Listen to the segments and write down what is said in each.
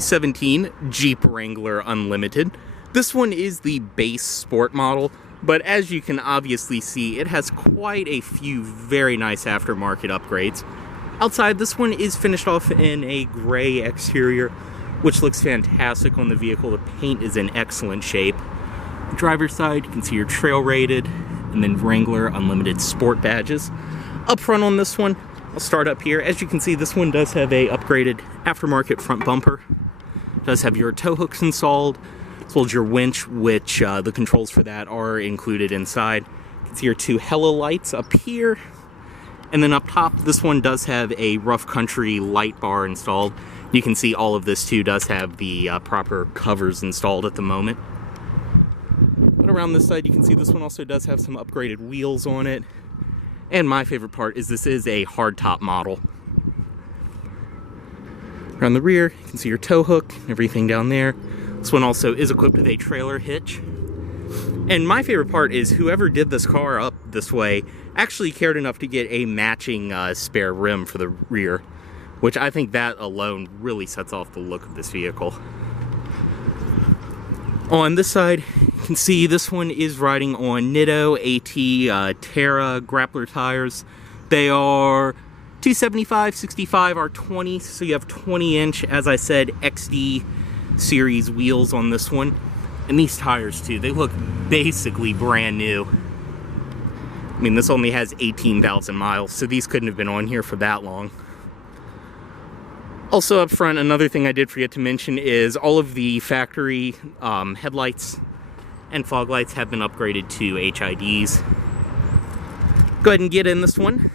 2017 Jeep Wrangler Unlimited. This one is the base sport model, but as you can obviously see, it has quite a few very nice aftermarket upgrades. Outside, this one is finished off in a gray exterior, which looks fantastic on the vehicle. The paint is in excellent shape. Driver's side, you can see your trail rated, and then Wrangler Unlimited Sport badges. Up front on this one, I'll start up here. As you can see, this one does have a upgraded aftermarket front bumper. It does have your tow hooks installed, as well as your winch, which the controls for that are included inside. You can see your two hella lights up here. And then up top, this one does have a rough country light bar installed. You can see all of this too does have the proper covers installed at the moment. But around this side, you can see this one also does have some upgraded wheels on it. And my favorite part is this is a hardtop model. Around the rear, you can see your tow hook, everything down there. This one also is equipped with a trailer hitch. And my favorite part is whoever did this car up this way actually cared enough to get a matching spare rim for the rear, which I think that alone really sets off the look of this vehicle. On this side, you can see this one is riding on Nitto AT Terra grappler tires. They are 275, 65 R20, so you have 20-inch, as I said, XD series wheels on this one. And these tires too, they look basically brand new. I mean, this only has 18,000 miles, so these couldn't have been on here for that long. Also up front, another thing I did forget to mention is all of the factory headlights and fog lights have been upgraded to HIDs. Go ahead and get in this one.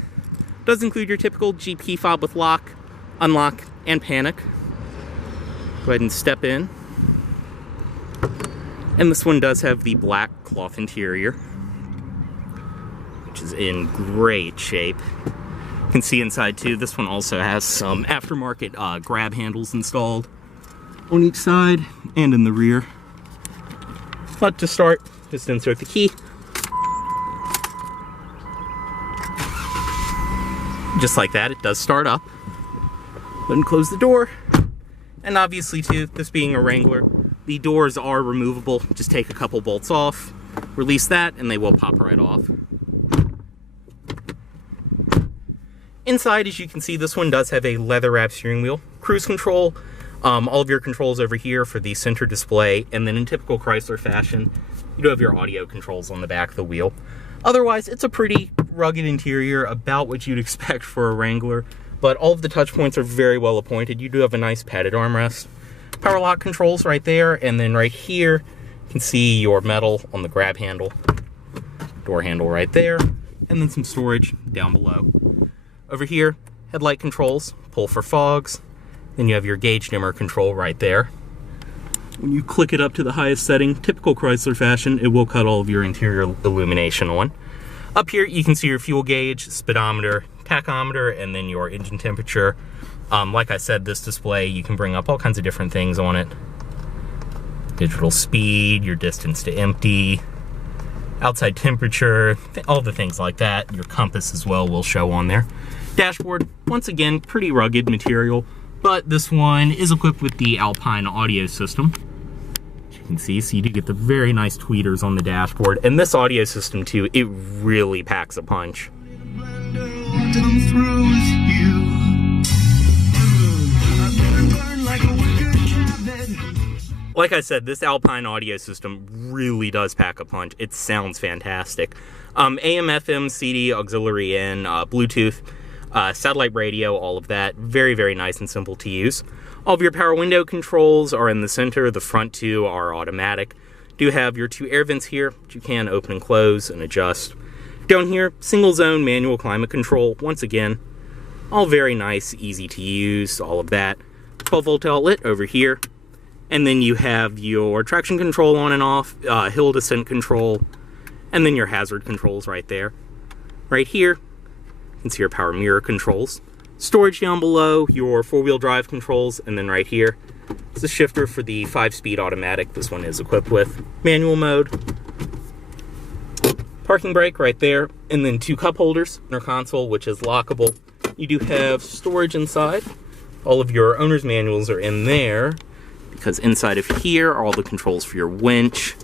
It does include your typical Jeep key fob with lock, unlock, and panic. Go ahead and step in. And this one does have the black cloth interior, which is in great shape. You can see inside too, this one also has some aftermarket grab handles installed on each side and in the rear. But to start, just insert the key. Just like that, it does start up. Then close the door. And obviously too, this being a Wrangler, the doors are removable. Just take a couple bolts off, release that, and they will pop right off. Inside, as you can see, this one does have a leather-wrapped steering wheel, cruise control, all of your controls over here for the center display, and then in typical Chrysler fashion, you do have your audio controls on the back of the wheel. Otherwise, it's a pretty rugged interior, about what you'd expect for a Wrangler, but all of the touch points are very well appointed. You do have a nice padded armrest. Power lock controls right there, and then right here, you can see your metal on the grab handle, door handle right there, and then some storage down below. Over here, headlight controls, pull for fogs, then you have your gauge dimmer control right there. When you click it up to the highest setting, typical Chrysler fashion, it will cut all of your interior illumination on. Up here, you can see your fuel gauge, speedometer, tachometer, and then your engine temperature. Like I said, this display, you can bring up all kinds of different things on it. Digital speed, your distance to empty, outside temperature, all the things like that. Your compass as well will show on there. Dashboard, once again, pretty rugged material, but this one is equipped with the Alpine audio system. As you can see, so you do get the very nice tweeters on the dashboard. And this audio system too, it really packs a punch. Like I said, this Alpine audio system really does pack a punch. It sounds fantastic. AM, FM, CD, auxiliary in, Bluetooth, satellite radio, all of that. Very, very nice and simple to use. All of your power window controls are in the center. The front two are automatic. Do have your two air vents here, which you can open and close and adjust. Down here, single zone manual climate control. Once again, all very nice, easy to use, all of that. 12-volt outlet over here. And then you have your traction control on and off, hill descent control, and then your hazard controls right there. Right here, you can see your power mirror controls. Storage down below, your four-wheel drive controls, and then right here is the shifter for the 5-speed automatic this one is equipped with. Manual mode. Parking brake right there, and then two cup holders, center console, which is lockable. You do have storage inside. All of your owner's manuals are in there. because inside of here are all the controls for your winch,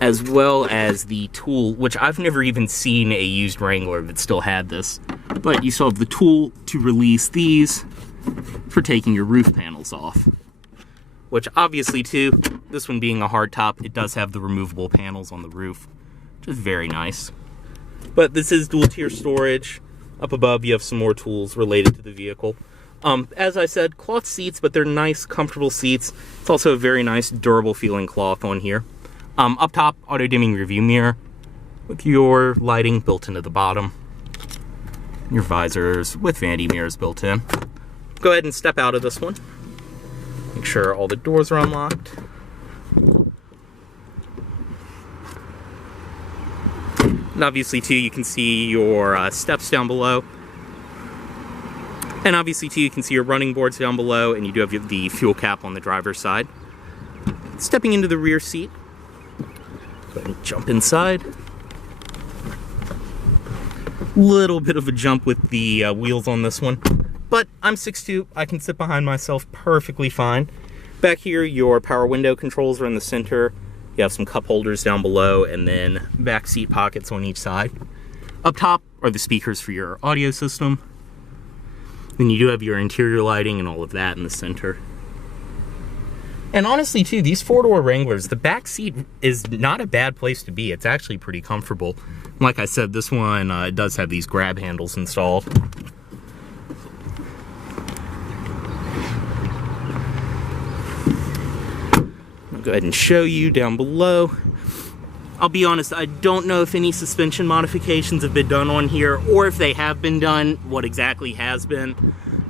as well as the tool, which I've never even seen a used Wrangler that still had this, but you still have the tool to release these for taking your roof panels off. Which obviously too, this one being a hardtop, it does have the removable panels on the roof, which is very nice. But this is dual tier storage. Up above you have some more tools related to the vehicle. As I said, cloth seats, but they're nice, comfortable seats. It's also a very nice, durable feeling cloth on here. Up top, auto dimming rearview mirror with your lighting built into the bottom. Your visors with vanity mirrors built in. Go ahead and step out of this one. Make sure all the doors are unlocked. And obviously too, you can see your steps down below. And obviously too, you can see your running boards down below, and you do have the fuel cap on the driver's side. Stepping into the rear seat. Go ahead and jump inside. Little bit of a jump with the wheels on this one. But I'm 6'2", I can sit behind myself perfectly fine. Back here, your power window controls are in the center. You have some cup holders down below, and then back seat pockets on each side. Up top are the speakers for your audio system. Then you do have your interior lighting and all of that in the center. And honestly too, these four-door Wranglers, the back seat is not a bad place to be. It's actually pretty comfortable. Like I said, this one does have these grab handles installed. I'll go ahead and show you down below. I'll be honest, I don't know if any suspension modifications have been done on here, or if they have been done, what exactly has been.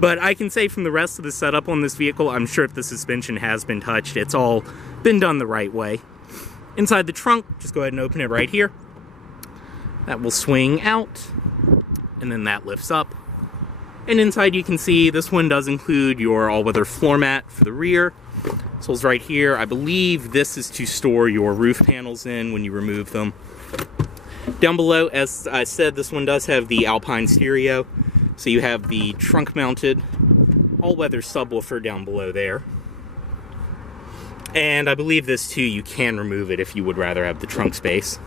But I can say from the rest of the setup on this vehicle, I'm sure if the suspension has been touched, it's all been done the right way. Inside the trunk, just go ahead and open it right here. That will swing out, and then that lifts up. And inside you can see this one does include your all-weather floor mat for the rear. So it's right here. I believe this is to store your roof panels in when you remove them. Down below, as I said, this one does have the Alpine stereo. So you have the trunk-mounted all-weather subwoofer down below there. And I believe this too, you can remove it if you would rather have the trunk space.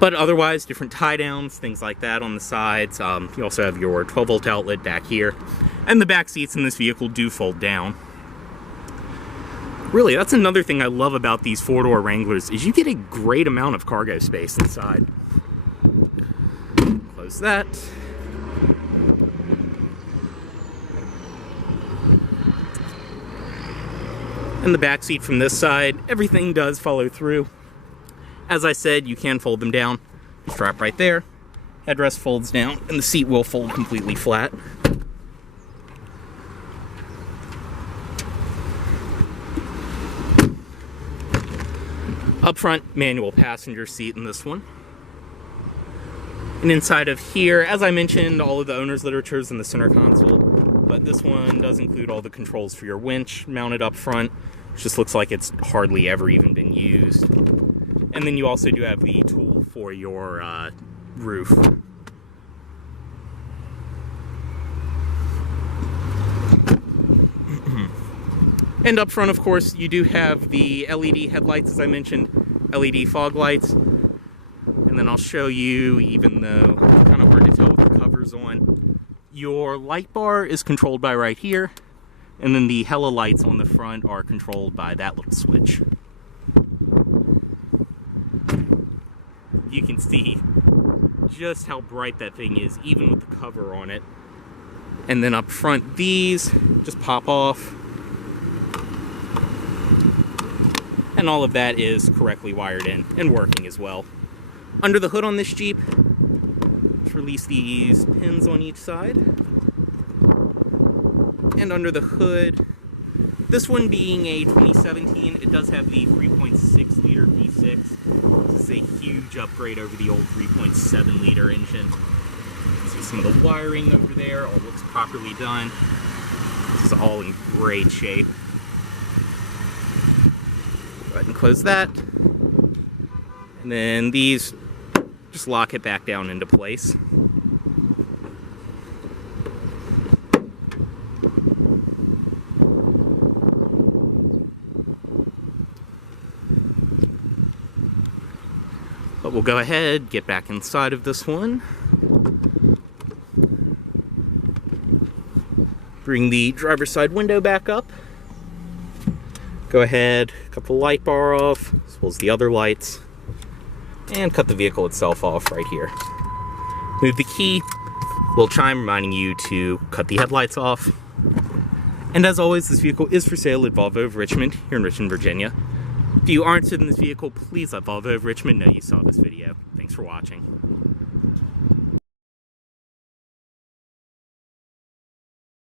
But otherwise, different tie-downs, things like that on the sides. You also have your 12-volt outlet back here. And the back seats in this vehicle do fold down. Really, that's another thing I love about these four-door Wranglers, is you get a great amount of cargo space inside. Close that. And the back seat from this side, everything does follow through. As I said, you can fold them down. Strap right there. Headrest folds down, and the seat will fold completely flat. Up front, manual passenger seat in this one. And inside of here, as I mentioned, all of the owner's literature is in the center console, but this one does include all the controls for your winch mounted up front, which just looks like it's hardly ever even been used. And then you also do have the tool for your roof. And up front, of course, you do have the LED headlights, as I mentioned, LED fog lights. And then I'll show you, even though it's kind of hard to tell with the covers on, your light bar is controlled by right here. And then the hella lights on the front are controlled by that little switch. You can see just how bright that thing is, even with the cover on it. And then up front, these just pop off. And all of that is correctly wired in and working as well. Under the hood on this Jeep, let's release these pins on each side. And under the hood, this one being a 2017, it does have the 3.6 liter V6. This is a huge upgrade over the old 3.7 liter engine. See some of the wiring over there, all looks properly done. This is all in great shape. Go ahead and close that. And then these, just lock it back down into place. But we'll go ahead, get back inside of this one. Bring the driver's side window back up. Go ahead, cut the light bar off, as well as the other lights. And cut the vehicle itself off right here. Move the key. Will chime reminding you to cut the headlights off. And as always, this vehicle is for sale at Volvo of Richmond, here in Richmond, Virginia. If you aren't interested in this vehicle, please let Volvo of Richmond know you saw this video. Thanks for watching.